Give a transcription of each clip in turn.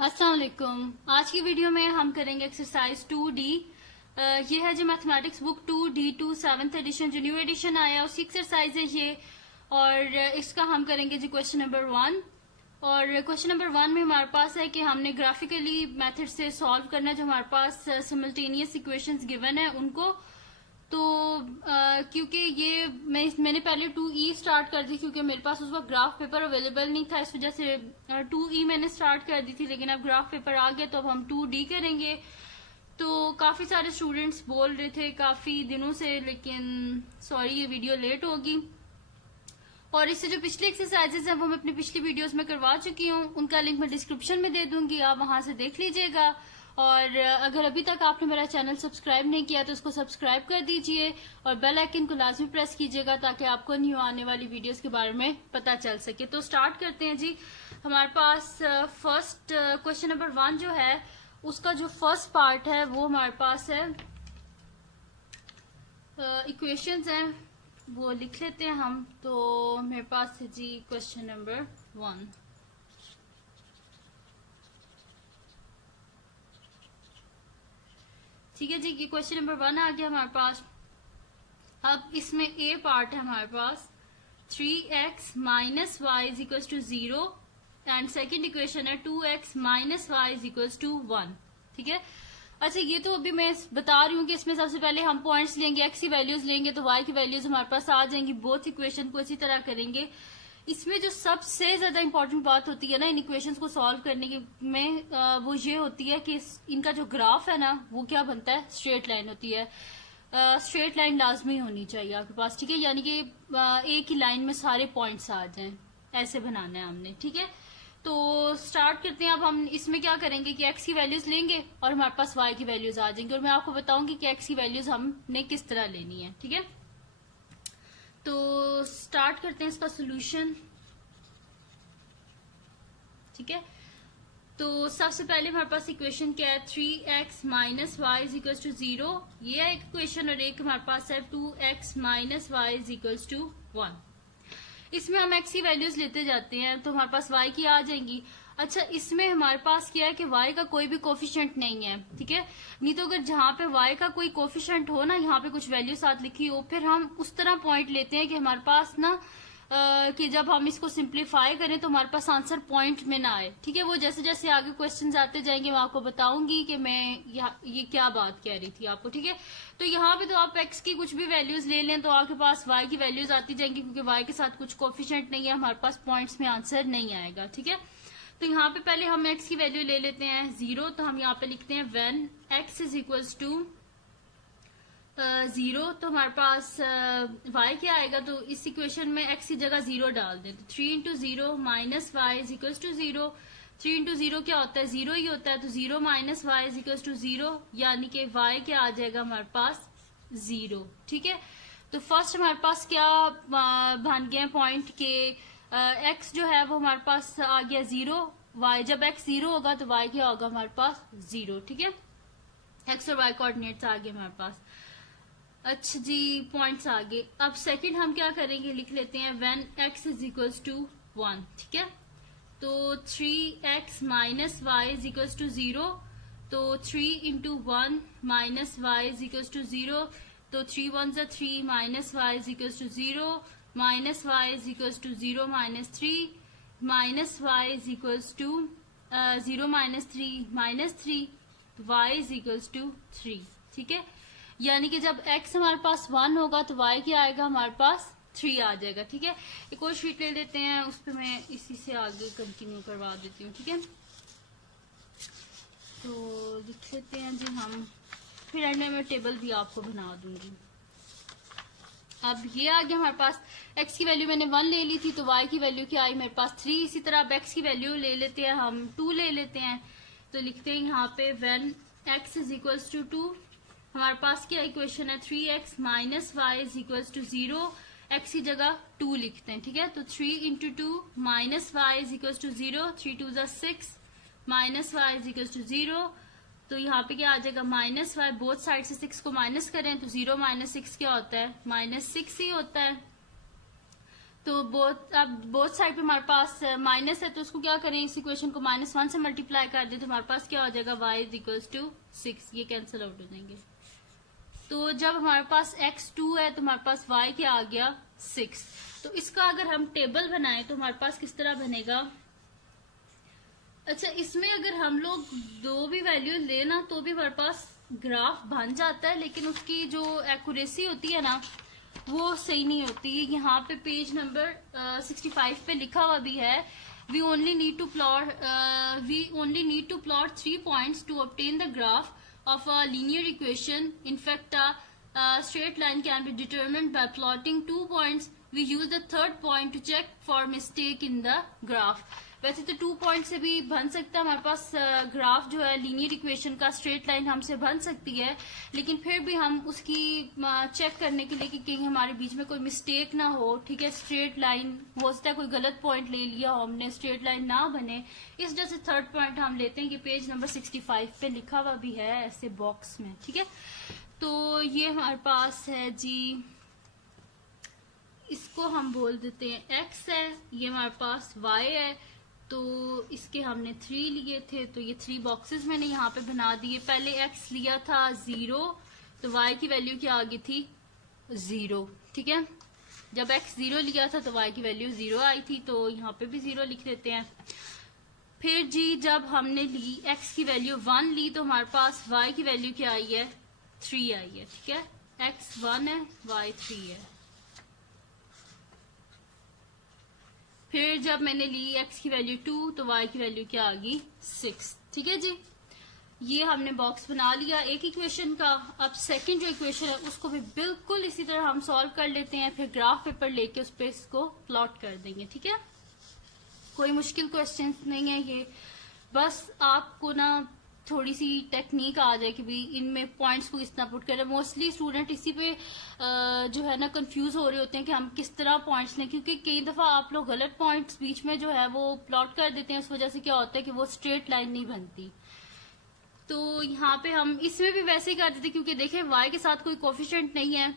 अस्सलाम वालेकुम। आज की वीडियो में हम करेंगे एक्सरसाइज 2D। ये है जो mathematics book 2D2 7th edition जो न्यू एडिशन आया उसकी एक्सरसाइज है ये। और इसका हम करेंगे जी क्वेश्चन नंबर 1। और क्वेश्चन नंबर 1 में हमारे पास है कि हमने ग्राफिकली मेथड से सॉल्व करना है जो हमारे पास सिमल्टेनियस इक्वेशंस गिवन है उनको। तो क्योंकि ये मैंने पहले 2E स्टार्ट कर दी क्योंकि मेरे पास उस वक्त ग्राफ पेपर अवेलेबल नहीं था, इस वजह से 2E मैंने स्टार्ट कर दी थी, लेकिन अब ग्राफ पेपर आ गया तो अब हम 2D करेंगे। तो काफी सारे स्टूडेंट्स बोल रहे थे काफी दिनों से, लेकिन सॉरी ये वीडियो लेट होगी। और इससे जो पिछली एक्सरसाइजेस हैं वो मैं अपनी पिछली वीडियोस में करवा चुकी हूँ, उनका लिंक मैं डिस्क्रिप्शन में दे दूंगी, आप वहां से देख लीजिएगा। और अगर अभी तक आपने मेरा चैनल सब्सक्राइब नहीं किया तो उसको सब्सक्राइब कर दीजिए और बेल आइकन को लाजमी प्रेस कीजिएगा ताकि आपको न्यू आने वाली वीडियोस के बारे में पता चल सके। तो स्टार्ट करते हैं जी। हमारे पास फर्स्ट क्वेश्चन नंबर 1 जो है उसका जो फर्स्ट पार्ट है वो हमारे पास है इक्वेशंस हैं, वो लिख लेते हैं हम। तो मेरे पास है जी क्वेश्चन नंबर 1। ठीक है जी, कि क्वेश्चन नंबर 1 आ गया हमारे पास। अब इसमें ए पार्ट है हमारे पास 3x minus y is equal to 0 and second equation है 2x minus y is equal to 1। ठीक है, अच्छा ये तो अभी मैं बता रही हूँ कि इसमें सबसे पहले हम पॉइंट्स लेंगे, x की वैल्यूज लेंगे तो y की वैल्यूज हमारे पास आ जाएंगी। बोथ इक्वेशन को इसी तरह करेंगे। इसमें जो सबसे ज्यादा इंपॉर्टेंट बात होती है ना इन इक्वेशंस को सॉल्व करने के में वो ये होती है कि इनका जो ग्राफ है ना वो क्या बनता है, स्ट्रेट लाइन होती है। स्ट्रेट लाइन लाजमी होनी चाहिए आपके पास, ठीक है, यानी कि एक ही लाइन में सारे पॉइंट्स आ जाएं, ऐसे बनाना है हमने। ठीक है, तो स्टार्ट करते हैं। अब हम इसमें क्या करेंगे कि x की वैल्यूज लेंगे और हमारे पास y की वैल्यूज आ जाएंगी और मैं आपको बताऊंगी कि x की वैल्यूज हमने किस तरह लेनी है। ठीक है, तो स्टार्ट करते हैं इसका सोल्यूशन। ठीक है, तो सबसे पहले हमारे पास इक्वेशन क्या है 3x minus y is equal to 0, ये है इक्वेशन। और एक हमारे पास है 2x minus y is equal to 1। इसमें हम x की वैल्यूज लेते जाते हैं तो हमारे पास y की आ जाएंगी। अच्छा, इसमें हमारे पास क्या है कि y का कोई भी कोफिशिएंट नहीं है। ठीक है, नहीं तो अगर जहां पे y का कोई कोफिशिएंट हो ना, यहाँ पे कुछ वैल्यू साथ लिखी हो, फिर हम उस तरह पॉइंट लेते हैं कि हमारे पास ना कि जब हम इसको सिंप्लीफाई करें तो हमारे पास आंसर पॉइंट में ना आए। ठीक है, वो जैसे जैसे आगे क्वेश्चंस आते जाएंगे मैं आपको बताऊंगी कि मैं ये क्या बात कह रही थी आपको। ठीक है, तो यहाँ पे तो आप x की कुछ भी वैल्यूज ले लें तो आपके पास y की वैल्यूज आती जाएंगी, क्योंकि y के साथ कुछ कोफिशिएंट नहीं है, हमारे पास पॉइंट्स में आंसर नहीं आएगा। ठीक है, तो यहाँ पे पहले हम x की वैल्यू ले लेते हैं 0, तो हम यहाँ पे लिखते हैं when x is equals to 0, तो हमारे पास y क्या आएगा, तो इस इक्वेशन में x की जगह 0 डाल दें तो 3 into 0 minus y is equals to 0। 3 into 0 क्या होता है, 0 ही होता है, तो 0 minus y is equals to 0, यानी कि y क्या आ जाएगा हमारे पास 0। ठीक है, तो फर्स्ट हमारे पास क्या बन गया पॉइंट के x जो है वो हमारे पास आ गया 0, y जब x 0 होगा तो y क्या होगा हमारे पास 0। ठीक है, x और y कोऑर्डिनेट्स आ गए हमारे पास। अच्छा जी, पॉइंट्स आगे। अब सेकंड हम क्या करेंगे, लिख लेते हैं when x is equals to 1। ठीक है, तो 3x minus y is equals to 0, तो 3 into 1 minus y is equals to 0, तो 3 1 जा 3 minus y is equals to 0, minus y is equals to 0 minus 3, minus y is equals to 0 minus 3 minus 3, y is equals to 3। ठीक है, यानी कि जब x हमारे पास 1 होगा तो y क्या आएगा हमारे पास 3 आ जाएगा। ठीक है, एक और शीट ले लेते हैं, उस पर मैं इसी से आगे कंटिन्यू करवा देती हूँ। ठीक है, तो लिख लेते हैं जी हम, फिर एंड में मैं टेबल भी आपको बना दूंगी। अब ये आ गया हमारे पास, x की वैल्यू मैंने 1 ले ली थी तो y की वैल्यू क्या आई मेरे पास 3। इसी तरह अब x की वैल्यू ले लेते हैं हम 2 ले लेते हैं, तो लिखते हैं यहाँ पे when x is equals to 2, हमारे पास क्या इक्वेशन है 3x minus y is equals to 0, x की जगह 2 लिखते हैं। ठीक है, तो 3 into 2 minus y is equals to 0, 3 2 जा 6 minus y is equals to 0, तो यहाँ पे क्या आ जाएगा माइनस वाई, बोथ साइड से 6 को माइनस करें तो 0 माइनस 6 क्या होता है, -6 ही होता है। तो बोथ साइड पे हमारे पास माइनस है, तो उसको क्या करें, इस इक्वेशन को -1 से मल्टीप्लाई कर दे, तो हमारे पास क्या हो जाएगा, y इज इक्वल टू 6, ये कैंसिल आउट हो जाएंगे। तो जब हमारे पास x2 है तो हमारे पास y क्या आ गया, 6। तो इसका अगर हम टेबल बनाएं तो हमारे पास किस तरह बनेगा। अच्छा, इसमें अगर हम लोग दो भी वैल्यू लेना तो भी हमारे पास ग्राफ बन जाता है, लेकिन उसकी जो एक्यूरेसी होती है ना वो सही नहीं होती है। यहाँ पे पेज नंबर 65 पे लिखा हुआ भी है, we only need to plot 3 points to obtain the graph of a linear equation. In fact, a straight line can be determined by plotting 2 points. We use the third point to check for mistake in the graph. वैसे तो 2 point से भी बन सकता है हमारे पास graph जो है लीनियर इक्वेशन का, स्ट्रेट लाइन हमसे बन सकती है, लेकिन फिर भी हम उसकी चेक करने के लिए कि कहीं हमारे बीच में कोई मिस्टेक ना हो, ठीक है, स्ट्रेट लाइन हो सकता है कोई गलत पॉइंट ले लिया हो हमने, स्ट्रेट लाइन ना बने, इस वजह से थर्ड पॉइंट हम लेते हैं कि पेज नंबर 65 पे लिखा हुआ भी है ऐसे बॉक्स में, ठीक है। तो ये हमारे पास है जी, इसको हम बोल देते हैं x है, ये हमारे पास y है, तो इसके हमने 3 लिए थे, तो ये 3 बॉक्सेस मैंने यहाँ पे बना दिए। पहले x लिया था 0, तो y की वैल्यू क्या आ गई थी, 0, ठीक है। जब x 0 लिया था तो y की वैल्यू 0 आई थी, तो यहाँ पे भी 0 लिख देते हैं। फिर जी जब हमने ली x की वैल्यू 1 ली, तो हमारे पास y की वैल्यू क्या आई है, 3 आई है, ठीक है। x 1 है, y 3 है। फिर जब मैंने ली x की वैल्यू 2, तो y की वैल्यू क्या आ गई, 6, ठीक है जी। ये हमने बॉक्स बना लिया एक इक्वेशन का। अब सेकंड जो इक्वेशन है उसको भी बिल्कुल इसी तरह हम सॉल्व कर लेते हैं, फिर ग्राफ पेपर लेके उस पर इसको प्लॉट कर देंगे, ठीक है। कोई मुश्किल क्वेश्चन नहीं है ये, बस आपको ना थोड़ी सी टेक्निक आ जाए कि भाई इनमें पॉइंट्स को किस तरह पुट करें। मोस्टली स्टूडेंट इसी पे जो है ना कंफ्यूज हो रहे होते हैं कि हम किस तरह पॉइंट्स लें, क्योंकि कई दफा आप लोग गलत पॉइंट्स बीच में जो है वो प्लॉट कर देते हैं, उस वजह से क्या होता है कि वो स्ट्रेट लाइन नहीं बनती। तो यहाँ पे हम इसमें भी वैसे ही कर देते, क्योंकि देखें y के साथ कोई कोफिशिएंट नहीं है,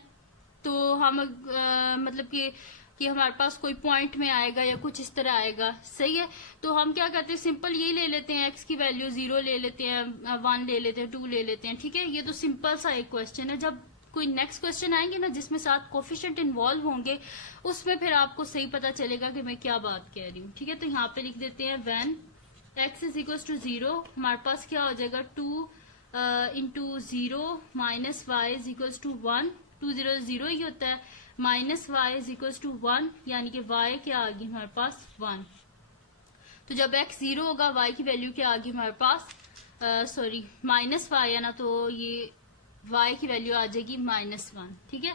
तो हम मतलब कि हमारे पास कोई पॉइंट में आएगा या कुछ इस तरह आएगा, सही है। तो हम क्या करते हैं, सिंपल यही ले लेते हैं, x की वैल्यू 0 ले लेते हैं, 1 ले लेते हैं, 2 ले लेते हैं, ठीक है। ये तो सिंपल सा एक क्वेश्चन है। जब कोई नेक्स्ट क्वेश्चन आएंगे ना जिसमें साथ कोफिशिएंट इन्वॉल्व होंगे, उसमें फिर आपको सही पता चलेगा कि मैं क्या बात कह रही हूँ, ठीक है। तो यहाँ पे लिख देते हैं when x is equal to 0, हमारे पास क्या हो जाएगा, 2 into 0 minus y is equal to 1, 2 0 0 ही होता है, minus y is equal to 1, यानी कि y क्या आ गई हमारे पास 1। तो जब x 0 होगा y की वैल्यू क्या आ गई हमारे पास, सॉरी माइनस y है ना, तो ये y की वैल्यू आ जाएगी -1, ठीक है।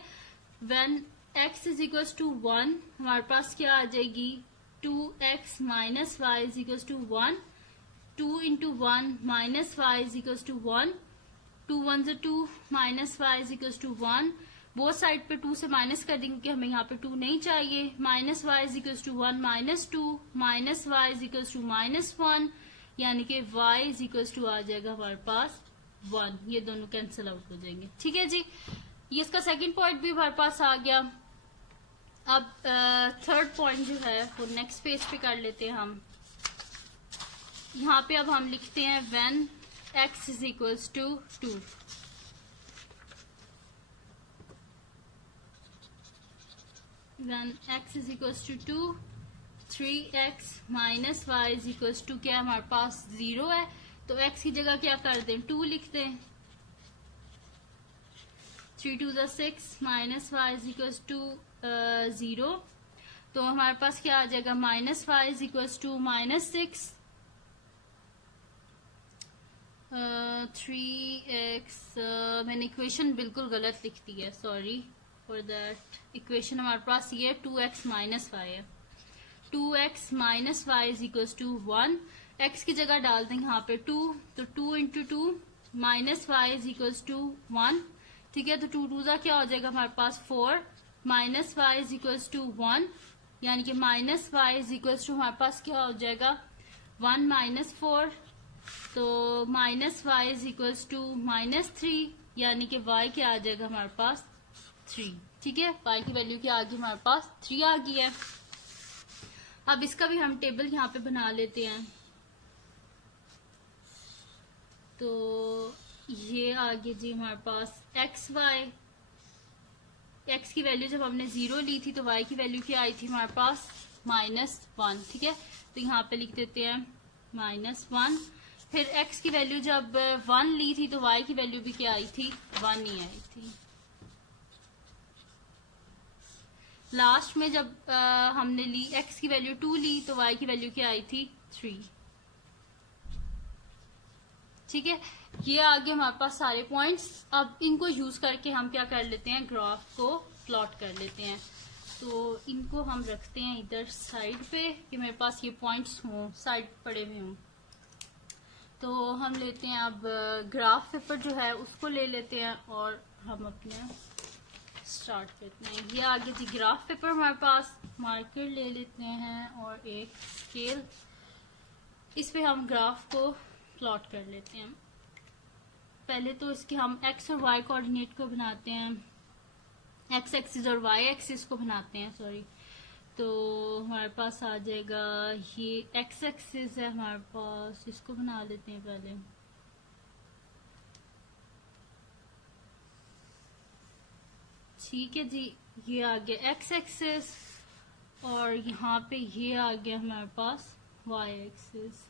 When x is equal to 1, हमारे पास क्या आ जाएगी, 2x minus y is equal to 1, 2 into 1 minus y is equal to 1, 2 1 से 2 minus y is equal to 1, both side पे 2 से माइनस कर देंगे कि हमें यहाँ पे 2 नहीं चाहिए, minus y is equal to 1 minus 2 minus y is equal to -1, यानी कि y इज इक्वल टू आ जाएगा हमारे पास 1, ये दोनों कैंसिल आउट हो जाएंगे, ठीक है जी। ये इसका सेकंड पॉइंट भी हमारे पास आ गया। अब थर्ड पॉइंट जो है वो नेक्स्ट पेज पे कर लेते हैं हम। यहाँ पे अब हम लिखते हैं when x is equal to 2, when x is equal to 2, 3x minus y is equal to क्या हमारे पास 0 है, तो x की जगह क्या कर दें, 2 लिख दें, 3 2 6 minus y is equal to 0, तो हमारे पास क्या आ जाएगा, minus y is equal to -6, 3x मैंने इक्वेशन बिल्कुल गलत लिख दी है, सॉरी फॉर दैट। इक्वेशन हमारे पास ये 2x माइनस y है, 2x minus y is equal to 1, x की जगह डाल देंगे यहाँ पे 2, तो 2 into 2 minus y is equal to 1, ठीक है। तो 2 2 क्या हो जाएगा हमारे पास 4, minus y is equal to 1, यानी कि minus y is equal to हमारे पास क्या हो जाएगा 1 माइनस 4, तो minus y is equal to -3, यानी कि y क्या आ जाएगा हमारे पास 3, ठीक है। y की वैल्यू क्या आ गई हमारे पास 3 आ गई है। अब इसका भी हम टेबल यहाँ पे बना लेते हैं। तो ये आ गया जी हमारे पास एक्स वाई। एक्स की वैल्यू जब हमने 0 ली थी तो वाई की वैल्यू क्या आई थी हमारे पास -1, ठीक है। तो यहाँ पे लिख देते हैं -1। फिर एक्स की वैल्यू जब 1 ली थी तो वाई की वैल्यू भी क्या आई थी, 1 ही आई थी। लास्ट में जब हमने ली एक्स की वैल्यू 2 ली तो वाई की वैल्यू क्या आई थी, 3, ठीक है। ये आगे हमारे पास सारे पॉइंट्स। अब इनको यूज करके हम क्या कर लेते हैं, ग्राफ को प्लॉट कर लेते हैं। तो इनको हम रखते हैं इधर साइड पे कि मेरे पास ये पॉइंट्स हों, साइड पड़े हुए हों। तो हम लेते हैं अब ग्राफ पेपर जो है उसको ले लेते हैं और हम अपने स्टार्ट करते हैं। ये आगे जी ग्राफ पेपर हमारे पास, मार्कर ले लेते हैं और एक स्केल, इस पे हम ग्राफ को प्लॉट कर लेते हैं। पहले तो इसके हम एक्स और वाई कोऑर्डिनेट को बनाते हैं, एक्स एक्सिस और वाई एक्सिस को बनाते हैं, सॉरी। तो हमारे पास आ जाएगा ये एक्स एक्सिस है हमारे पास, इसको बना लेते हैं पहले। ठीक है जी, ये आ गया एक्स एक्सिस और यहाँ पे ये आ गया हमारे पास वाई एक्सिस।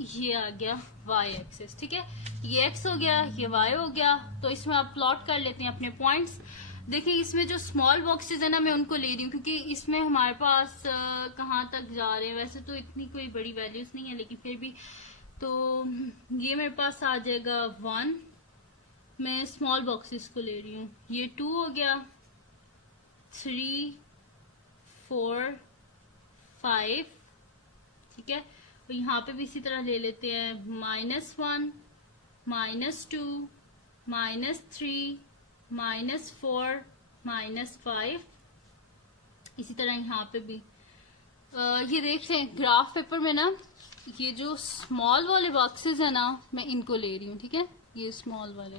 ये आ गया y एक्सिस, ठीक है। ये x हो गया, ये y हो गया। तो इसमें आप प्लॉट कर लेते हैं अपने पॉइंट्स। देखिए इसमें जो स्मॉल बॉक्सेस है ना, मैं उनको ले रही हूँ क्योंकि इसमें हमारे पास कहाँ तक जा रहे हैं। वैसे तो इतनी कोई बड़ी वैल्यूज नहीं है लेकिन फिर भी। तो ये मेरे पास आ जाएगा 1, मैं स्मॉल बॉक्सेस को ले रही हूँ। ये 2 हो गया, 3, 4, 5, ठीक है। और यहाँ पे भी इसी तरह ले लेते हैं -1, -2, -3, -4, -5। इसी तरह यहाँ पे भी ये देख रहे हैं ग्राफ पेपर में ना, ये जो स्मॉल वाले बॉक्सेस है ना, मैं इनको ले रही हूँ, ठीक है। ये स्मॉल वाले,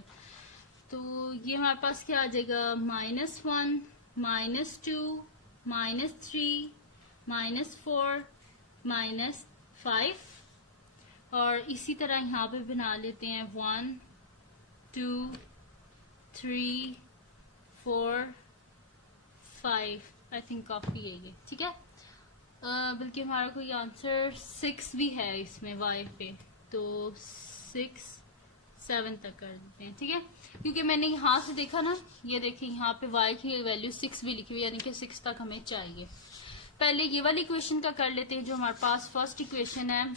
तो ये हमारे पास क्या आ जाएगा, -1, -2, -3, -4, -5। और इसी तरह यहाँ पे बना लेते हैं 1, 2, 3, 4, 5। आई थिंक काफी है ये, ठीक है। बल्कि हमारा कोई आंसर 6 भी है इसमें y पे, तो 6, 7 तक कर देते हैं, ठीक है। क्योंकि मैंने यहाँ से देखा ना, ये देखिए यहाँ पे y की वैल्यू 6 भी लिखी हुई है, यानी कि 6 तक हमें चाहिए। पहले ये वाली इक्वेशन का कर लेते हैं जो हमारे पास फर्स्ट इक्वेशन है,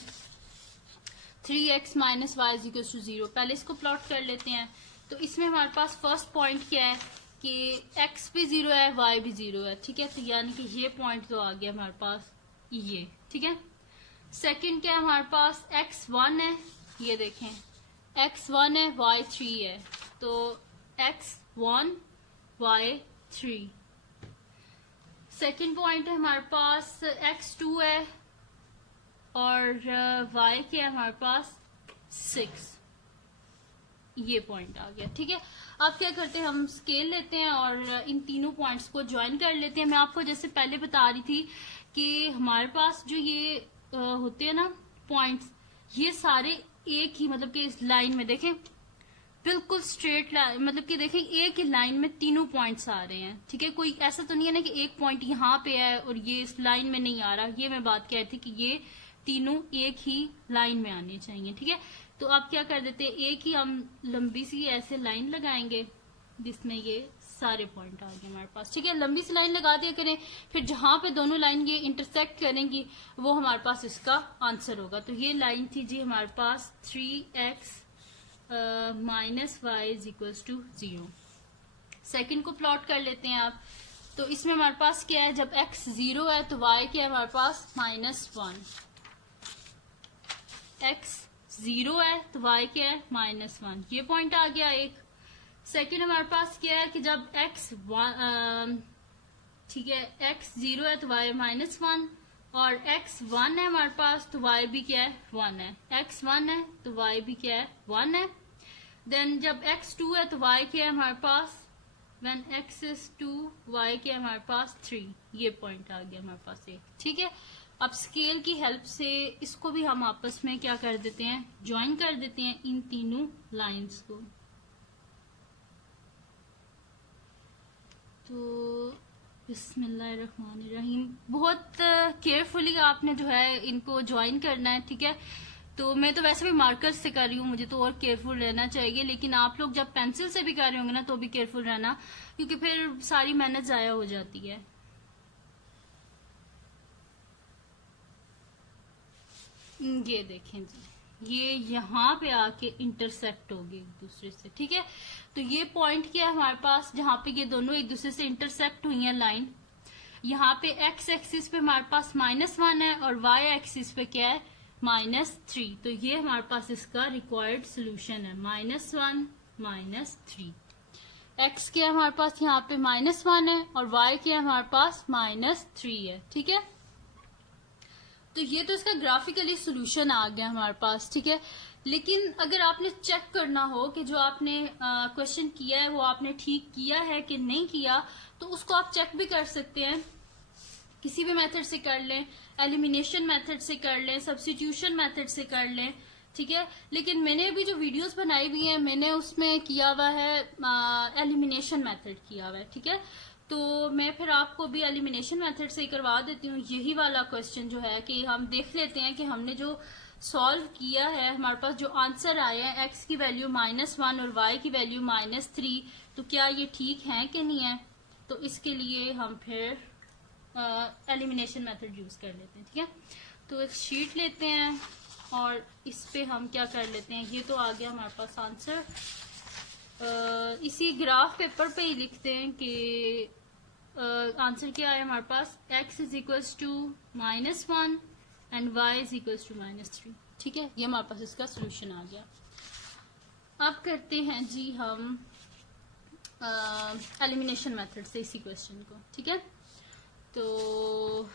3x - y = 0। पहले इसको प्लॉट कर लेते हैं। तो इसमें हमारे पास फर्स्ट पॉइंट क्या है कि x भी 0 है, y भी 0 है, ठीक है। तो यानी कि ये पॉइंट तो आ गया हमारे पास ये, ठीक है। सेकंड क्या है हमारे पास, x1 है, ये देखें x1 है, y3 है, तो x1, y3। सेकंड पॉइंट है हमारे पास x2 है और y क्या है हमारे पास 6, ये पॉइंट आ गया, ठीक है। अब क्या करते हैं, हम स्केल लेते हैं और इन तीनों पॉइंट्स को ज्वाइन कर लेते हैं। मैं आपको जैसे पहले बता रही थी कि हमारे पास जो ये होते हैं ना पॉइंट्स, ये सारे एक ही, मतलब कि इस लाइन में देखें बिल्कुल स्ट्रेट लाइन, मतलब कि देखें एक ही लाइन में तीनों पॉइंट्स आ रहे हैं, ठीक है। कोई ऐसा तो नहीं है ना कि एक पॉइंट यहाँ पे है और ये इस लाइन में नहीं आ रहा। ये मैं बात कह रही थी कि ये तीनों एक ही लाइन में आने चाहिए, ठीक है। तो आप क्या कर देते हैं, एक ही हम लंबी सी ऐसे लाइन लगाएंगे जिसमें ये सारे पॉइंट आ गए हमारे पास, ठीक है। लंबी सी लाइन लगा दिया करें, फिर जहां पे दोनों लाइन ये इंटरसेक्ट करेंगी वो हमारे पास इसका आंसर होगा। तो ये लाइन थी जी हमारे पास 3x - y = 0। सेकंड को प्लॉट कर लेते हैं आप। तो इसमें हमारे पास क्या है, जब x 0 है तो y क्या है हमारे पास -1। x 0 है तो y क्या है -1, ये पॉइंट आ गया एक। सेकंड हमारे पास क्या है कि जब x ठीक है x 0 है तो y -1, और x1 है हमारे पास, तो y भी क्या है 1 है। x1 है तो y भी क्या है 1 है। देन जब x2 है तो y क्या है हमारे पास, when x is 2 y क्या है हमारे पास 3। ये पॉइंट आ गया हमारे पास एक, ठीक है। अब स्केल की हेल्प से इसको भी हम आपस में क्या कर देते हैं, ज्वाइन कर देते हैं इन तीनों लाइंस को। तो बिस्मिल्लाहिर्रहमानिर्रहीम, बहुत केयरफुली आपने जो है इनको ज्वाइन करना है, ठीक है। तो मैं तो वैसे भी मार्कर से कर रही हूँ, मुझे तो और केयरफुल रहना चाहिए, लेकिन आप लोग जब पेंसिल से भी कर रहे होंगे ना तो भी केयरफुल रहना, क्योंकि फिर सारी मेहनत जाया हो जाती है। ये देखें जी, ये यहाँ पे आके इंटरसेक्ट होगी एक दूसरे से, ठीक है। तो ये पॉइंट क्या है हमारे पास, जहाँ पे ये दोनों एक दूसरे से इंटरसेक्ट हुई है लाइन। यहाँ पे x एक्सिस पे हमारे पास -1 है और y एक्सिस पे क्या है -3। तो ये हमारे पास इसका रिक्वायर्ड सोल्यूशन है, -1 -3। x क्या है हमारे पास यहाँ पे -1 है और y क्या है हमारे पास -3 है, ठीक है। तो ये तो इसका ग्राफिकली सोल्यूशन आ गया हमारे पास, ठीक है। लेकिन अगर आपने चेक करना हो कि जो आपने क्वेश्चन किया है वो आपने ठीक किया है कि नहीं किया, तो उसको आप चेक भी कर सकते हैं, किसी भी मेथड से कर लें, एलिमिनेशन मेथड से कर लें, सब्स्टिट्यूशन मेथड से कर लें, ठीक है। लेकिन मैंने अभी जो वीडियोस बनाई हुई है मैंने उसमें किया हुआ है एलिमिनेशन मेथड किया हुआ है, ठीक है। तो मैं फिर आपको भी एलिमिनेशन मेथड से ही करवा देती हूँ। यही वाला क्वेश्चन जो है कि हम देख लेते हैं कि हमने जो सॉल्व किया है, हमारे पास जो आंसर आए हैं x की वैल्यू -1 और y की वैल्यू -3, तो क्या ये ठीक है कि नहीं है। तो इसके लिए हम फिर एलिमिनेशन मेथड यूज कर लेते हैं, ठीक है। तो एक शीट लेते हैं और इस पे हम क्या कर लेते हैं, ये तो आ गया हमारे पास आंसर। इसी ग्राफ पेपर पे ही लिखते हैं कि आंसर क्या है हमारे पास, x is equals to -1 and y is equals to -3, ठीक है। ये हमारे पास इसका सोल्यूशन आ गया। अब करते हैं जी हम एलिमिनेशन मेथड से इसी क्वेश्चन को, ठीक है। तो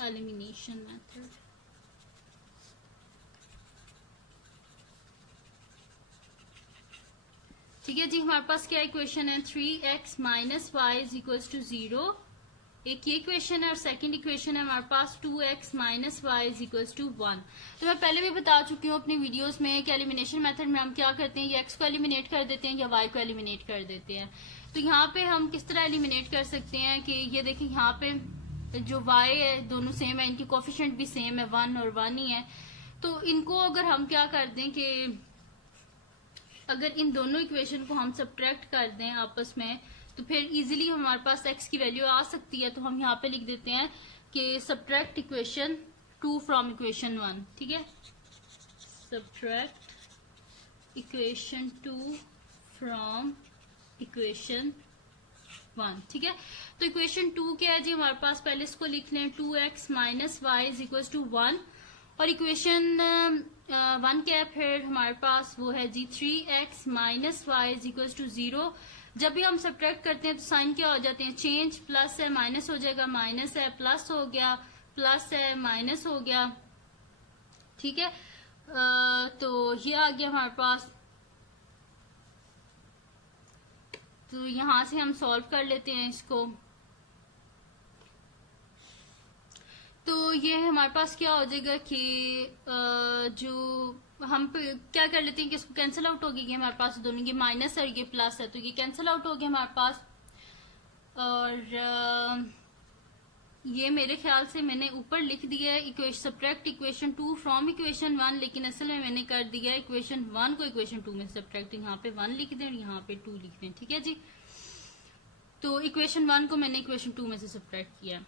एलिमिनेशन मेथड, ठीक है जी। हमारे पास क्या इक्वेशन है, 3x - y is equals to 0। एक ये इक्वेशन है और सेकंड इक्वेशन है हमारे पास 2x - y is equals to 1। तो मैं पहले भी बता चुकी हूँ अपनी वीडियोस में कि एलिमिनेशन मेथड में हम क्या करते हैं, या x को एलिमिनेट कर देते हैं या y को एलिमिनेट कर देते हैं। तो यहाँ पे हम किस तरह एलिमिनेट कर सकते हैं कि ये देखिए, यहाँ पे जो y है दोनों सेम है, इनकी कोफिशिएंट भी सेम है, 1 और 1 ही है। तो इनको अगर हम क्या कर दें कि अगर इन दोनों इक्वेशन को हम सब्ट्रैक्ट कर दें आपस में, तो फिर इजीली हमारे पास x की वैल्यू आ सकती है। तो हम यहाँ पे लिख देते हैं कि सब्ट्रैक्ट इक्वेशन 2 फ्रॉम इक्वेशन 1, ठीक है। सब्ट्रैक्ट इक्वेशन 2 फ्रॉम इक्वेशन 1, ठीक है। तो इक्वेशन 2 क्या है जी हमारे पास, पहले इसको लिख लें, 2x - y is equal to 1। और इक्वेशन 1 क्या है फिर हमारे पास, वो है जी 3x - y is equal to 0। जब भी हम सब्ट्रैक्ट करते हैं तो साइन क्या हो जाते हैं, चेंज, प्लस है माइनस हो जाएगा, माइनस है प्लस हो गया, प्लस है माइनस हो गया, ठीक है। तो ये आ गया हमारे पास। तो यहां से हम सॉल्व कर लेते हैं इसको। तो ये हमारे पास क्या हो जाएगा कि जो हम क्या कर लेते हैं कि इसको कैंसिल आउट हो गई, हमारे पास दोनों ये माइनस है और ये प्लस है, तो ये कैंसिल आउट हो गया हमारे पास। और ये मेरे ख्याल से मैंने ऊपर लिख दिया है सब्ट्रैक्ट इक्वेशन 2 फ्रॉम इक्वेशन 1, लेकिन असल में मैंने कर दिया इक्वेशन 1 को इक्वेशन 2 में सब्ट्रैक्ट। यहाँ पे 1 लिख दें और यहाँ पे 2 लिख दें, ठीक है जी। तो इक्वेशन 1 को मैंने इक्वेशन 2 में से सब्ट्रैक्ट किया।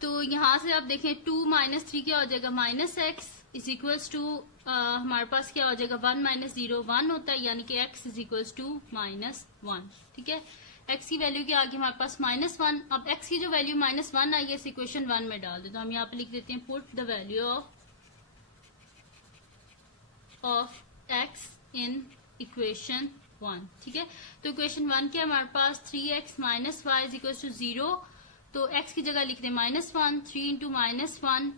तो यहाँ से आप देखें 2 - 3 क्या हो जाएगा, -x इज इक्वल्स टू हमारे पास क्या हो जाएगा, 1 - 0 1 होता है, यानी कि x इज इक्वल्स टू -1, ठीक है। x की वैल्यू क्या आ गई हमारे पास -1। अब x की जो वैल्यू -1 आई है इस इक्वेशन 1 में डाल दे, तो हम यहाँ पे लिख देते हैं put the value of x in equation 1, ठीक है। तो इक्वेशन 1 क्या हमारे पास 3x - y is equals to 0। तो x की जगह लिख दें -1, 3 इंटू -1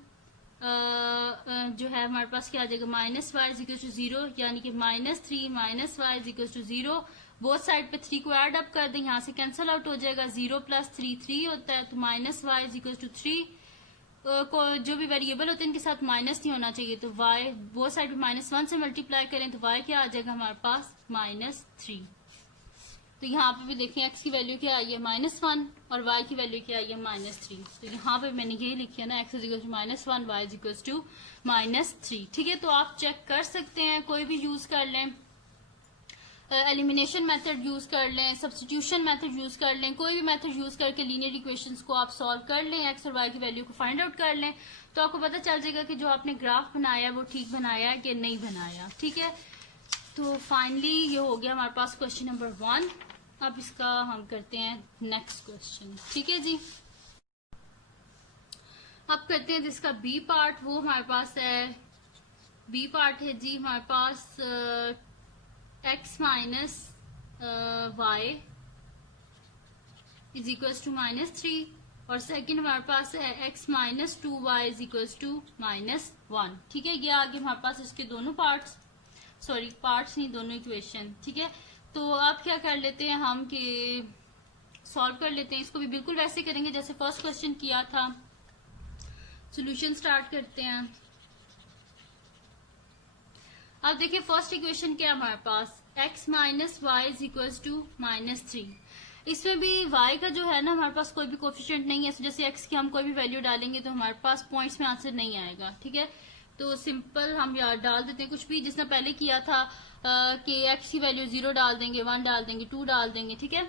जो है हमारे पास क्या आ जाएगा -y इज इक्वल टू 0, यानी कि -3 -y is equal to 0। Both side पे 3 को ऐड अप कर दें, यहाँ से कैंसिल आउट हो जाएगा, 0 + 3 3 होता है, तो -y इज इक्वल टू 3। को जो भी वेरिएबल होते हैं इनके साथ माइनस नहीं होना चाहिए, तो y बोथ साइड पे -1 से मल्टीप्लाई करें तो y क्या आ जाएगा हमारे पास -3। तो यहाँ पे भी देखें x की वैल्यू क्या आई है -1 और y की वैल्यू क्या आई है -3। तो यहाँ पे मैंने यही लिखी है ना, x is equal to -1, y is equal to -3। ठीक है, तो आप चेक कर सकते हैं, कोई भी यूज कर लें, एलिमिनेशन मेथड यूज कर लें, सब्स्टिट्यूशन मेथड यूज कर लें, कोई भी मेथड यूज करके लीनियर इक्वेशंस को आप सॉल्व कर लें, एक्स और वाई की वैल्यू को फाइंड आउट कर लें, तो आपको पता चल जाएगा कि जो आपने ग्राफ बनाया वो ठीक बनाया है कि नहीं बनाया। ठीक है, तो फाइनली ये हो गया हमारे पास क्वेश्चन नंबर 1। अब इसका हम करते हैं नेक्स्ट क्वेश्चन। ठीक है जी, अब करते हैं जिसका बी पार्ट, वो हमारे पास है, बी पार्ट है जी हमारे पास x minus y is equals to -3 और सेकंड हमारे पास है x minus 2y is equals to -1। ठीक है, ये आगे हमारे पास इसके दोनों पार्ट्स, सॉरी पार्ट्स नहीं, दोनों इक्वेशन। ठीक है, तो अब क्या कर लेते हैं हम कि सॉल्व कर लेते हैं, इसको भी बिल्कुल वैसे करेंगे जैसे फर्स्ट क्वेश्चन किया था। सॉल्यूशन स्टार्ट करते हैं। अब देखिए फर्स्ट इक्वेशन क्या है हमारे पास, x minus y is equal to -3। इसमें भी y का जो है ना हमारे पास कोई भी कोफिशिएंट नहीं है, जैसे x की हम कोई भी वैल्यू डालेंगे तो हमारे पास पॉइंट्स में आंसर नहीं आएगा। ठीक है, तो सिंपल हम यार डाल देते हैं कुछ भी, जिसने पहले किया था कि x की वैल्यू 0 डाल देंगे, 1 डाल देंगे, 2 डाल देंगे। ठीक है,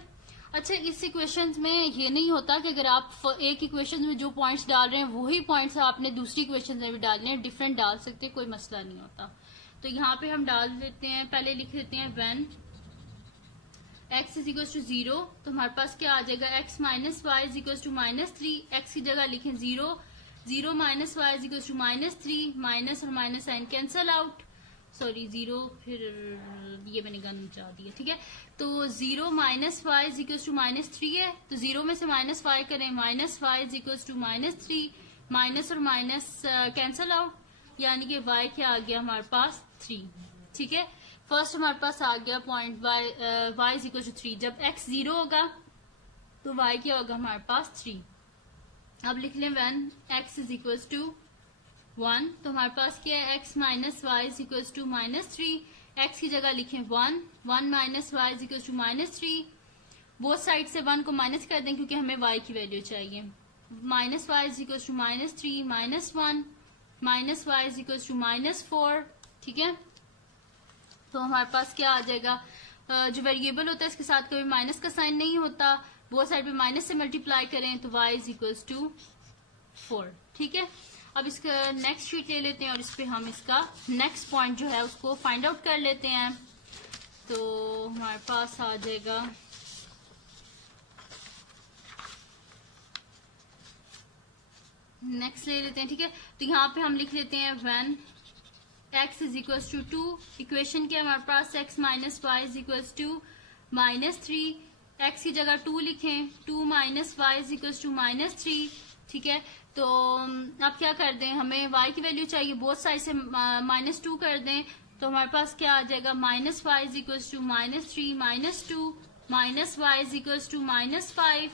अच्छा इस इक्वेशन में ये नहीं होता कि अगर आप एक इक्वेशन में जो पॉइंट्स डाल रहे हैं वही पॉइंट्स आपने दूसरी इक्वेशन में भी डालने हैं, डिफरेंट डाल सकते हैं, कोई मसला नहीं होता। तो यहाँ पे हम डाल देते हैं, पहले लिख देते हैं when x is equal to 0, तो हमारे पास क्या आ जाएगा, x minus y is equal to -3, x की जगह लिखें 0, 0 minus y is equal to -3, minus और minus sign cancel out, sorry 0 फिर ये मैंने गन मचा दिया। ठीक है, तो 0 minus y is equal to -3 है, तो 0 में से -y करें, minus y is equal to -3, minus और माइनस कैंसल आउट, यानी कि y क्या आ गया हमारे पास 3। ठीक है, फर्स्ट हमारे पास आ गया point y is equal to 3। जब x 0 होगा तो y क्या होगा हमारे पास 3। अब लिख लें when x is equal to 1, तो हमारे पास क्या है, x minus y is equal to -3, x की जगह लिखें 1, 1 minus y is equal to -3, both side से 1 को माइनस कर दें क्योंकि हमें y की वैल्यू चाहिए, minus y is equal to -3, -1 minus y is equal to -4। ठीक है, तो हमारे पास क्या आ जाएगा, जो वेरिएबल होता है इसके साथ कभी माइनस का साइन नहीं होता, वो साइड पे माइनस से मल्टीप्लाई करें तो y इज इक्वल टू 4। ठीक है, अब इसका नेक्स्ट शीट ले लेते हैं और इस पे हम इसका नेक्स्ट पॉइंट जो है उसको फाइंड आउट कर लेते हैं। तो हमारे पास आ जाएगा नेक्स्ट ले लेते हैं। ठीक है, तो यहाँ पे हम लिख लेते हैं when x is equal to 2, equation के हमारे पास x minus y is equal to -3, x की जगह 2 लिखें, 2 minus y is equal to -3। ठीक है, तो अब क्या कर दें, हमें y की वैल्यू चाहिए, बोथ साइड से -2 कर दें, तो हमारे पास क्या आ जाएगा, minus y is equal to -3 -2 minus y is equal to -5।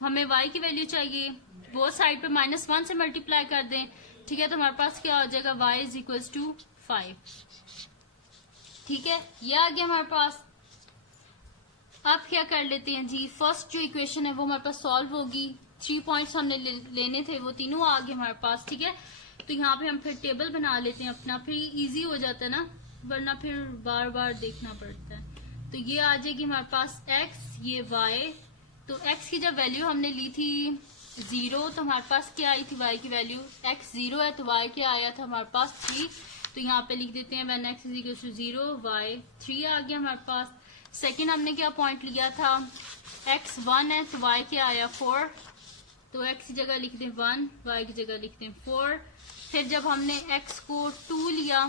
हमें y की वैल्यू चाहिए, बोथ साइड पे -1 से मल्टीप्लाई कर दें। ठीक है, तो हमारे पास क्या हो जाएगा, y इज इक्वल टू 5। ठीक है, ये आ गया हमारे पास। अब क्या कर लेते हैं जी, फर्स्ट जो इक्वेशन है वो हमारे पास सॉल्व होगी, 3 पॉइंट्स हमने लेने थे वो तीनों आ गए हमारे पास। ठीक है, तो यहाँ पे हम फिर टेबल बना लेते हैं अपना, फिर इजी हो जाता है ना, वरना फिर बार बार देखना पड़ता है। तो ये आ जाएगी हमारे पास x, ये y, तो x की जब वैल्यू हमने ली थी 0, तो हमारे पास क्या आई थी y की वैल्यू, x 0 है तो y क्या आया था हमारे पास 3। तो यहाँ पे लिख देते हैं when x is equal to 0, y 3 आ गया हमारे पास। सेकंड हमने क्या पॉइंट लिया था, x 1 है तो y क्या आया 4, तो x की जगह लिख दें 1, y की जगह लिख दें 4। फिर जब हमने x को 2 लिया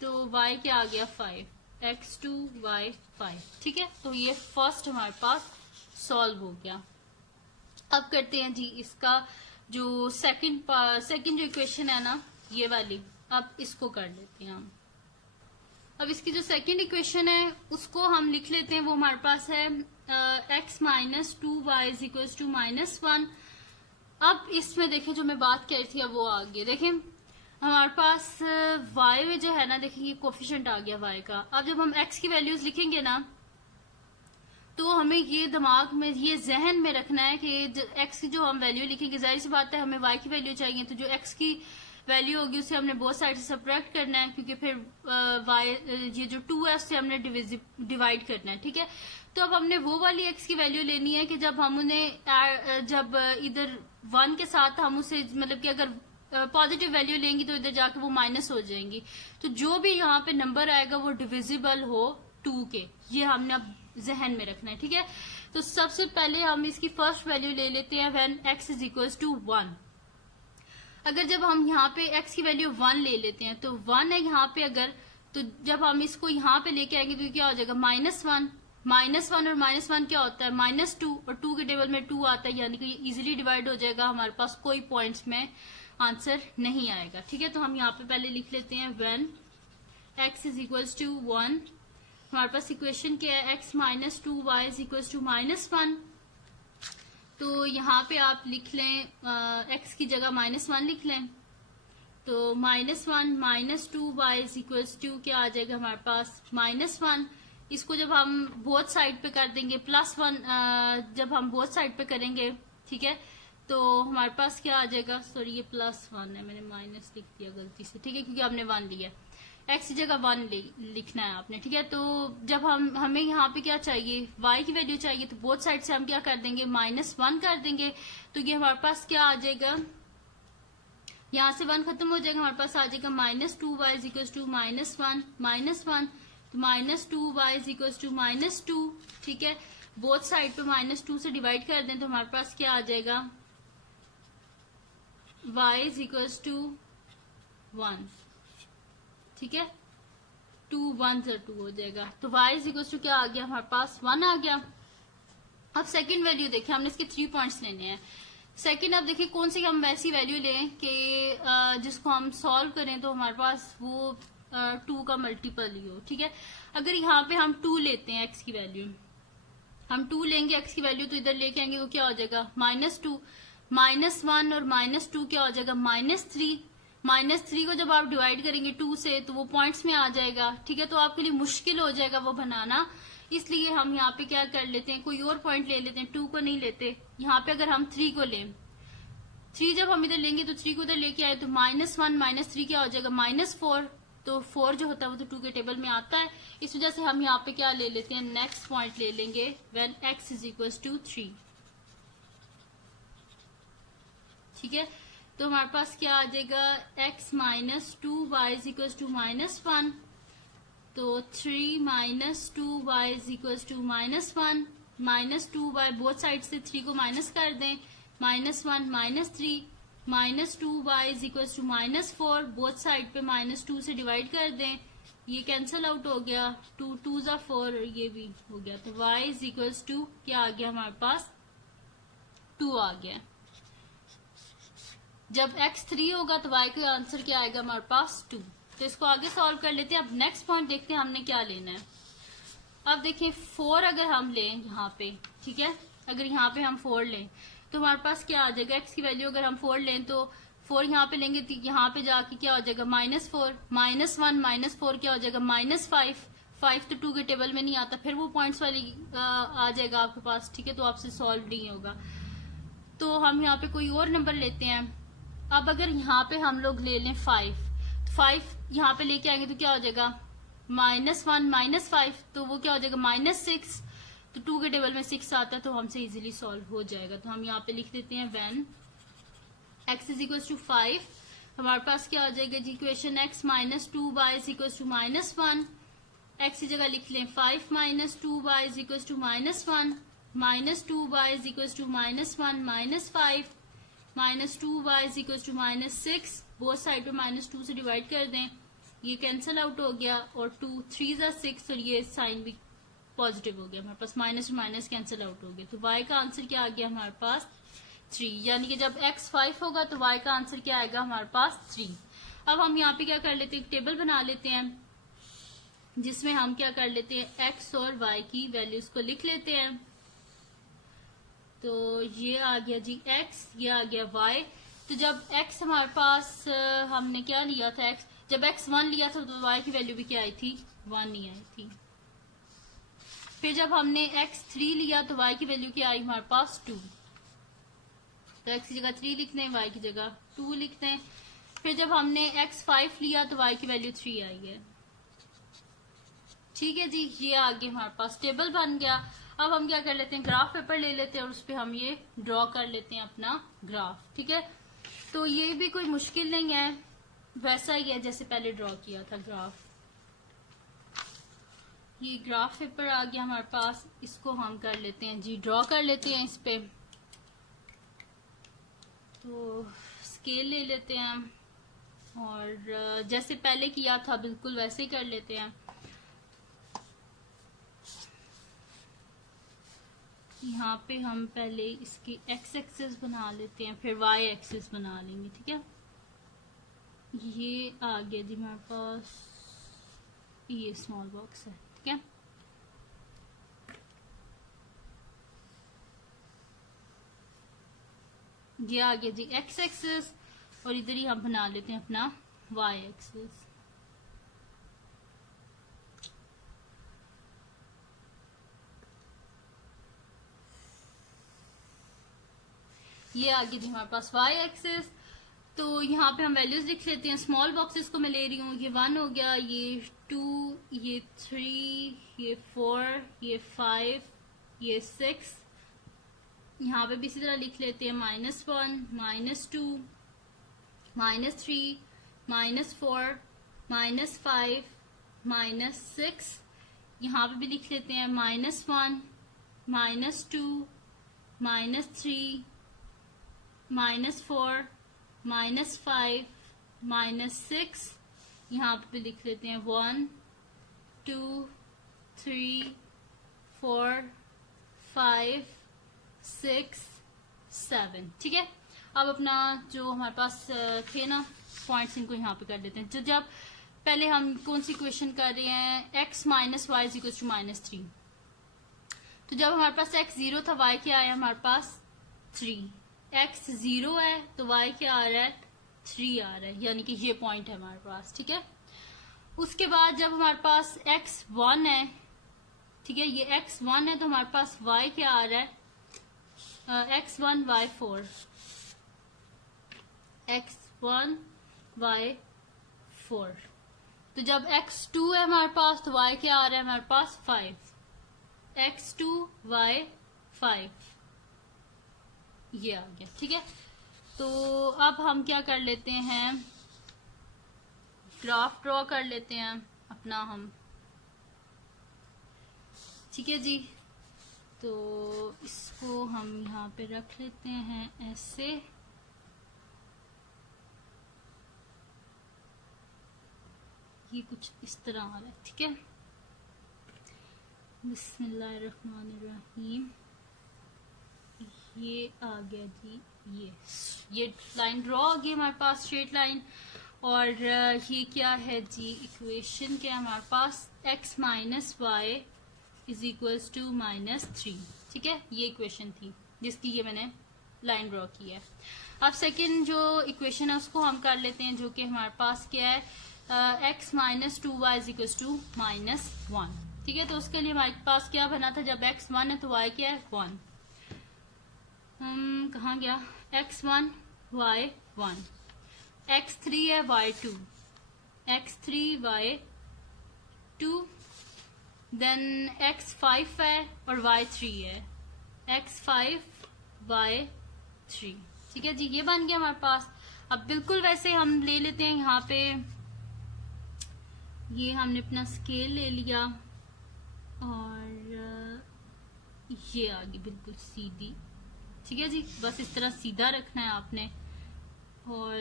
तो y क्या आ गया 5, x 2 y 5। ठीक है, तो ये फर्स्ट हमारे पास सॉल्व हो गया। अब करते हैं जी इसका जो सेकंड जो इक्वेशन है ना ये वाली, अब इसको कर लेते हैं हम। अब इसकी जो सेकंड इक्वेशन है उसको हम लिख लेते हैं, वो हमारे पास है x minus 2y is equal to -1। अब इसमें देखें जो मैं बात कर रही थी अब वो आ गई। देखें हमारे पास y में जो है ना, देखें ये कोफिशिएंट आ गया y का। अब जब हम x की वैल्यूज लिखेंगे ना तो हमें ये दिमाग में, ये जहन में रखना है कि x की जो हम वैल्यू लिखेंगे, जाहिर सी बात है हमें y की वैल्यू चाहिए, तो जो x की वैल्यू होगी उसे हमने बोथ साइड से सब्ट्रैक्ट करना है, क्योंकि फिर y ये जो 2 है उससे हमने डिवाइड करना है। ठीक है, तो अब हमने वो वाली x की वैल्यू लेनी है कि जब हम उन्हें जब इधर 1 के साथ हम उसे, मतलब कि अगर पॉजिटिव वैल्यू लेंगी तो इधर जाके वो माइनस हो जाएंगी, तो जो भी यहाँ पे नंबर आएगा वो डिविजिबल हो 2 के, ये हमने अब जहन में रखना है। ठीक है, तो सबसे पहले हम इसकी फर्स्ट वैल्यू ले लेते हैं when x is equal to 1। अगर जब हम यहाँ पे x की वैल्यू 1 ले लेते हैं तो 1 है यहाँ पे, अगर तो जब हम इसको यहाँ पे लेके आएंगे तो क्या हो जाएगा -1। -1 और -1 क्या होता है -2, और 2 के टेबल में 2 आता है, यानी कि ये इजिली डिवाइड हो जाएगा, हमारे पास कोई पॉइंट्स में आंसर नहीं आएगा। ठीक है, तो हम यहाँ पे पहले लिख लेते हैं when x is equal to 1। हमारे पास इक्वेशन क्या है x minus 2y is equal to -1। तो यहाँ पे आप लिख लें x की जगह -1 लिख लें, तो -1 minus 2y is equal to क्या आ जाएगा हमारे पास -1। इसको जब हम बोथ साइड पे कर देंगे +1, जब हम बोथ साइड पे करेंगे, ठीक है, तो हमारे पास क्या आ जाएगा, सॉरी ये +1 है, मैंने माइनस लिख दिया गलती से। ठीक है, क्योंकि आपने 1 लिया, x की जगह 1 लिखना है आपने। ठीक है, तो जब हमें यहाँ पे क्या चाहिए, y की वैल्यू चाहिए, तो बोथ साइड से हम क्या कर देंगे -1 कर देंगे, तो ये हमारे पास क्या आ जाएगा, यहाँ से 1 खत्म हो जाएगा, हमारे पास आ जाएगा -2y इज इक्वल टू -1, तो -2y इज इक्वल टू -2। ठीक है, बोथ साइड पे -2 से डिवाइड कर दें तो हमारे पास क्या आ जाएगा, y इज इक्वल टू 1। ठीक है, 2 1 से 2 हो जाएगा, तो y इज इक्वल टू क्या आ गया हमारे पास 1 आ गया। अब सेकंड वैल्यू देखिए, हमने इसके 3 पॉइंट्स लेने हैं। सेकंड, अब देखिए कौन सी हम वैसी वैल्यू लें कि जिसको हम सॉल्व करें तो हमारे पास वो 2 का मल्टीपल ही हो। ठीक है, अगर यहाँ पे हम 2 लेते हैं x की वैल्यू, हम 2 लेंगे x की वैल्यू, तो इधर लेके आएंगे वो क्या हो जाएगा -2, -1 और -2 क्या हो जाएगा -3। -3 को जब आप डिवाइड करेंगे 2 से तो वो पॉइंट्स में आ जाएगा। ठीक है, तो आपके लिए मुश्किल हो जाएगा वो बनाना, इसलिए हम यहाँ पे क्या कर लेते हैं, कोई और पॉइंट ले लेते हैं, 2 को नहीं लेते। यहाँ पे अगर हम 3 को लें, 3 जब हम इधर लेंगे तो 3 को इधर लेके आए तो -1 -3 क्या हो जाएगा -4, तो 4 जो होता है वो तो 2 के टेबल में आता है, इस वजह से हम यहाँ पे क्या ले लेते हैं, नेक्स्ट पॉइंट ले लेंगे when x is equal to 3। ठीक है, तो हमारे पास क्या आ जाएगा, x minus 2y is equal to -1, तो 3 minus 2y is equal to -1, -2y both side से 3 को माइनस कर दें, -1 -3, -2y is equal to -4, both side पे -2 से डिवाइड कर दें, ये कैंसिल आउट हो गया, 2 2 ज़ा 4 और ये भी हो गया, तो y इज इक्वल टू क्या आ गया हमारे पास 2 आ गया। जब x 3 होगा तो y का आंसर क्या आएगा हमारे पास 2। तो इसको आगे सॉल्व कर लेते हैं। अब नेक्स्ट पॉइंट देखते हैं हमने क्या लेना है। अब देखिए 4 अगर हम लें यहाँ पे, ठीक है, अगर यहाँ पे हम 4 लें तो हमारे पास क्या आ जाएगा, x की वैल्यू अगर हम 4 लें तो 4 यहाँ पे लेंगे तो यहाँ पे जाके क्या हो जाएगा -4, -1 -4 क्या हो जाएगा -5, 5 तो 2 के टेबल में नहीं आता, फिर वो पॉइंट्स वाली आ जाएगा आपके पास। ठीक है, तो आपसे सॉल्व नहीं होगा, तो हम यहाँ पे कोई और नंबर लेते हैं। अब अगर यहाँ पे हम लोग ले लें 5, तो 5 यहाँ पे लेके आएंगे तो क्या हो जाएगा -1 -5, तो वो क्या हो जाएगा -6, तो 2 के टेबल में 6 आता है, तो हमसे इजीली सॉल्व हो जाएगा। तो हम यहाँ पे लिख देते हैं when x is equal to 5, हमारे पास क्या आ जाएगा जी equation, x minus 2y is equal to -1, x की जगह लिख लें 5 minus 2y is equal to -1, -2y is equal to -1 -5, -2y is equal to -6, both side पे -2 से डिवाइड कर दें, ये कैंसिल आउट हो गया, और 2 3 ज़ा 6 और ये साइन भी पॉजिटिव हो गया, हमारे पास माइनस माइनस कैंसिल आउट हो गया। तो y का आंसर क्या आ गया हमारे पास 3, यानी कि जब x 5 होगा तो y का आंसर क्या आएगा हमारे पास 3। अब हम यहाँ पे क्या कर लेते हैं, एक टेबल बना लेते हैं जिसमें हम क्या कर लेते हैं x और y की वैल्यूज को लिख लेते हैं। तो ये आ गया जी x, ये आ गया y। तो जब x हमारे पास हमने क्या लिया था, x जब x 1 लिया था तो y की वैल्यू भी क्या आई थी, 1 ही आई थी। फिर जब हमने x 3 लिया तो y की वैल्यू क्या आई हमारे पास 2। तो x की जगह 3 लिखते हैं, y की जगह 2 लिखते हैं। फिर जब हमने x 5 लिया तो y की वैल्यू 3 आई है। ठीक है जी, ये आगे हमारे पास टेबल बन गया। अब हम क्या कर लेते हैं, ग्राफ पेपर ले लेते हैं और उस पर हम ये ड्रॉ कर लेते हैं अपना ग्राफ। ठीक है, तो ये भी कोई मुश्किल नहीं है, वैसा ही है जैसे पहले ड्रॉ किया था ग्राफ। ये ग्राफ पेपर आ गया हमारे पास, इसको हम कर लेते हैं जी, ड्रॉ कर लेते हैं इस पे। तो स्केल ले लेते हैं और जैसे पहले किया था बिल्कुल वैसे ही कर लेते हैं। यहाँ पे हम पहले इसकी x एक्सिस बना लेते हैं, फिर y एक्सिस बना लेंगे। ठीक है, ये आ गया जी हमारे पास, ये स्मॉल बॉक्स है। ठीक है, ये आ गया जी x एक्सिस और इधर ही हम बना लेते हैं अपना y एक्सिस। ये आ गई थी हमारे पास y एक्सिस। तो यहाँ पे हम वैल्यूज लिख लेते हैं। स्मॉल बॉक्सेस को मैं ले रही हूँ, ये 1 हो गया, ये 2, ये 3, ये 4, ये 5, ये 6। यहाँ पे भी इसी तरह लिख लेते हैं -1, -2, -3, -4, -5, -6। यहाँ पे भी लिख लेते हैं -1, -2, -3, -4, -5, -6। यहाँ पे भी लिख लेते हैं 1, 2, 3, 4, 5, 6, 7। ठीक है, अब अपना जो हमारे पास थे ना पॉइंट्स, इनको यहाँ पे कर देते हैं। तो जब पहले हम कौन सी इक्वेशन कर रहे हैं, x minus y equal to -3। तो जब हमारे पास x 0 था, y क्या आया हमारे पास 3। x 0 है तो y क्या आ रहा है 3 आ रहा है, यानी कि ये पॉइंट है हमारे पास। ठीक है, उसके बाद जब हमारे पास x 1 है, ठीक है, ये x 1 है तो हमारे पास y क्या आ रहा है x 1 y 4, x 1 y 4। तो जब x 2 है हमारे पास तो y क्या आ रहा है हमारे पास 5, x 2 y 5, ये आ गया। ठीक है, तो अब हम क्या कर लेते हैं, ग्राफ ड्रॉ कर लेते हैं अपना हम। ठीक है जी, तो इसको हम यहाँ पे रख लेते हैं ऐसे। ये कुछ इस तरह आ रहा है। ठीक है, बिस्मिल्लाहिर्रहमानिर्रहीम। ये आ गया जी, ये लाइन ड्रॉ आ गई हमारे पास, स्ट्रेट लाइन। और ये क्या है जी, इक्वेशन क्या है हमारे पास, x minus y is equals to -3। ठीक है, ये इक्वेशन थी जिसकी ये मैंने लाइन ड्रॉ की है। अब सेकंड जो इक्वेशन है उसको हम कर लेते हैं, जो कि हमारे पास क्या है, x minus 2y is equals to -1। ठीक है, तो उसके लिए हमारे पास क्या बना था, जब x 1 है तो y क्या है 1। कहाँ गया, x1 y1, x3 है y2, x3 y2, then x5 है और y3 है x5 y3। ठीक है जी, ये बन गया हमारे पास। अब बिल्कुल वैसे हम ले लेते हैं, यहाँ पे ये हमने अपना स्केल ले लिया और ये आ गई बिल्कुल सीधी। ठीक है जी, बस इस तरह सीधा रखना है आपने। और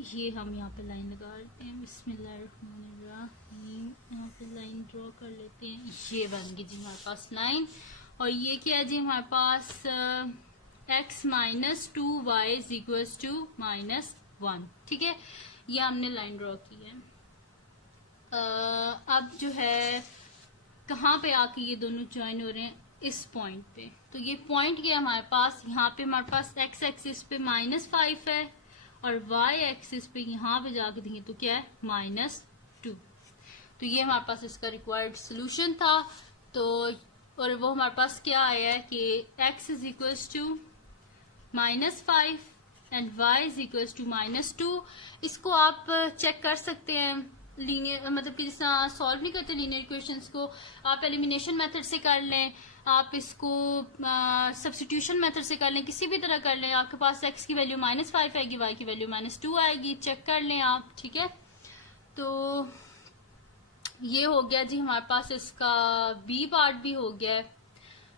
ये हम यहाँ पे लाइन लगा लेते हैं, बिस्मिल्लाहिर्रहमानिर्रहीम। यहाँ पे लाइन ड्रॉ कर लेते हैं, ये बन गई जी हमारे पास लाइन। और ये क्या है जी हमारे पास x minus 2y is equal to -1। ठीक है, ये हमने लाइन ड्रॉ की है। अब जो है कहाँ पे आके ये दोनों ज्वाइन हो रहे हैं, इस पॉइंट पे। तो ये पॉइंट क्या है हमारे पास, यहाँ पे हमारे पास x एक्सिस पे -5 है और y एक्सिस पे यहाँ पे जाके देखें तो क्या है -2। तो ये हमारे पास इसका रिक्वायर्ड सोल्यूशन था। तो और वो हमारे पास क्या आया है कि x is equal to -5 and y is equal to -2। इसको आप चेक कर सकते हैं लीनियर, मतलब कि जैसा सॉल्व नहीं करते लीनियर इक्वेशंस को, आप एलिमिनेशन मेथड से कर लें, आप इसको सब्स्टिट्यूशन मेथड से कर लें, किसी भी तरह कर लें। आपके पास x की वैल्यू -5 आएगी, y की वैल्यू -2 आएगी, चेक कर लें आप। ठीक है, तो ये हो गया जी हमारे पास, इसका बी पार्ट भी हो गया है।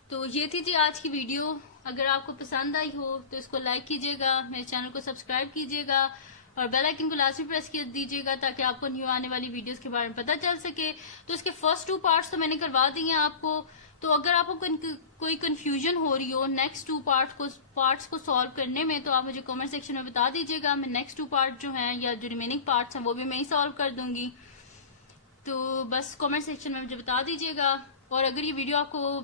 तो ये थी जी आज की वीडियो। अगर आपको पसंद आई हो तो इसको लाइक कीजिएगा, मेरे चैनल को सब्सक्राइब कीजिएगा और बेल आइकन को लाजमी प्रेस कर दीजिएगा ताकि आपको न्यू आने वाली वीडियोस के बारे में पता चल सके। तो इसके फर्स्ट 2 पार्ट्स तो मैंने करवा दिए हैं आपको। तो अगर आपको कोई कंफ्यूजन हो रही हो नेक्स्ट 2 पार्ट्स को सॉल्व करने में, तो आप मुझे कमेंट सेक्शन में बता दीजिएगा। मैं नेक्स्ट 2 पार्ट जो हैं या जो रिमेनिंग पार्ट्स हैं वो भी मैं ही सॉल्व कर दूंगी। तो बस कमेंट सेक्शन में मुझे बता दीजिएगा। और अगर ये वीडियो आपको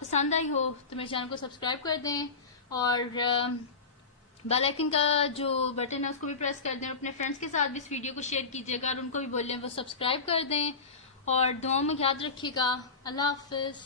पसंद आई हो तो मेरे चैनल को सब्सक्राइब कर दें और बेल आइकन का जो बटन है उसको भी प्रेस कर दें। अपने फ्रेंड्स के साथ भी इस वीडियो को शेयर कीजिएगा और उनको भी बोलें वो सब्सक्राइब कर दें। और दुआओं में याद रखिएगा। अल्लाह हाफिज।